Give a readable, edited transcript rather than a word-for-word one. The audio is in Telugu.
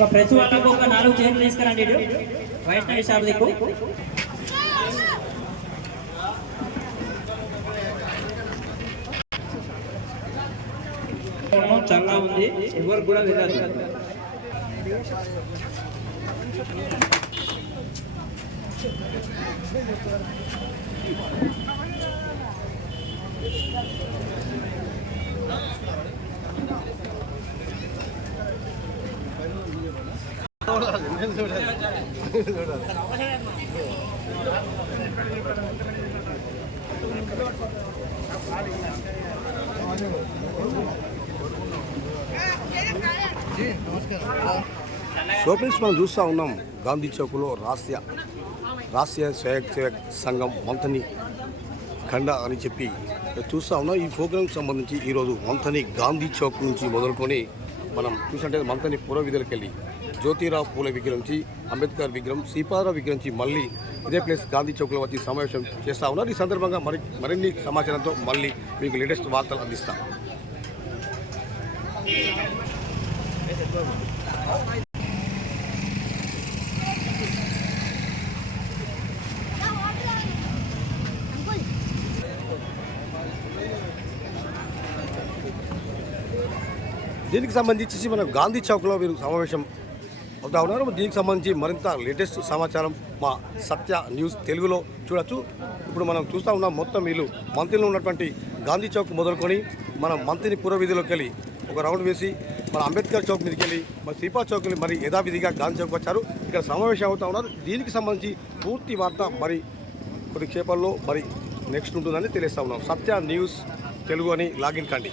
ఒక ప్రెస్ వాళ్ళకు ఒక 4 చైర్లు తీసుకురండి. వైష్ణవి షాప్ దిక్కు చల్లగా ఉంది, ఎవరు కూడా వెళ్ళదు. సో ఫ్రెండ్స్, మనం చూస్తూ ఉన్నాం గాంధీ చౌక్లో రాష్ట్రీయ స్వయం సంఘం మంథని ఖండ అని చెప్పి చూస్తూ ఉన్నాం. ఈ ప్రోగ్రాంకి సంబంధించి ఈరోజు మంథని గాంధీ చౌక్ నుంచి మొదలుకొని మనం చూసినట్టే మంథని పూర్వ వీధులకు వెళ్ళి జ్యోతిరావు పూల విగ్రహం నుంచి అంబేద్కర్ విగ్రహం, శ్రీపాదరావు విగ్రహం నుంచి మళ్ళీ ఇదే ప్లేస్ గాంధీ చౌక్లో వచ్చి సమావేశం చేస్తూ ఉన్నారు. ఈ సందర్భంగా మరిన్ని సమాచారంతో మళ్ళీ మీకు లేటెస్ట్ వార్తలు అందిస్తాం. దీనికి సంబంధించి మన గాంధీ చౌక్లో వీరు సమావేశం అవుతా ఉన్నారు. దీనికి సంబంధించి మరింత లేటెస్ట్ సమాచారం మా సత్య న్యూస్ తెలుగులో చూడొచ్చు. ఇప్పుడు మనం చూస్తూ ఉన్నాం, మొత్తం వీళ్ళు మంత్రిలో ఉన్నటువంటి గాంధీ చౌక్ మొదలుకొని మనం మంత్రిని పూర్వవీధిలోకి వెళ్ళి ఒక రౌండ్ వేసి మన అంబేద్కర్ చౌక్ మీదకి వెళ్ళి మరి శ్రీపా చౌక్ వెళ్ళి మరి యథావిధిగా గాంధీ చౌక్ వచ్చారు. ఇక్కడ సమావేశం అవుతూ ఉన్నారు. దీనికి సంబంధించి పూర్తి వార్త మరి కొద్దిసేపల్లో మరి నెక్స్ట్ ఉంటుందని తెలియస్తూ ఉన్నాం. సత్య న్యూస్ తెలుగు అని లాగిన్ కండి.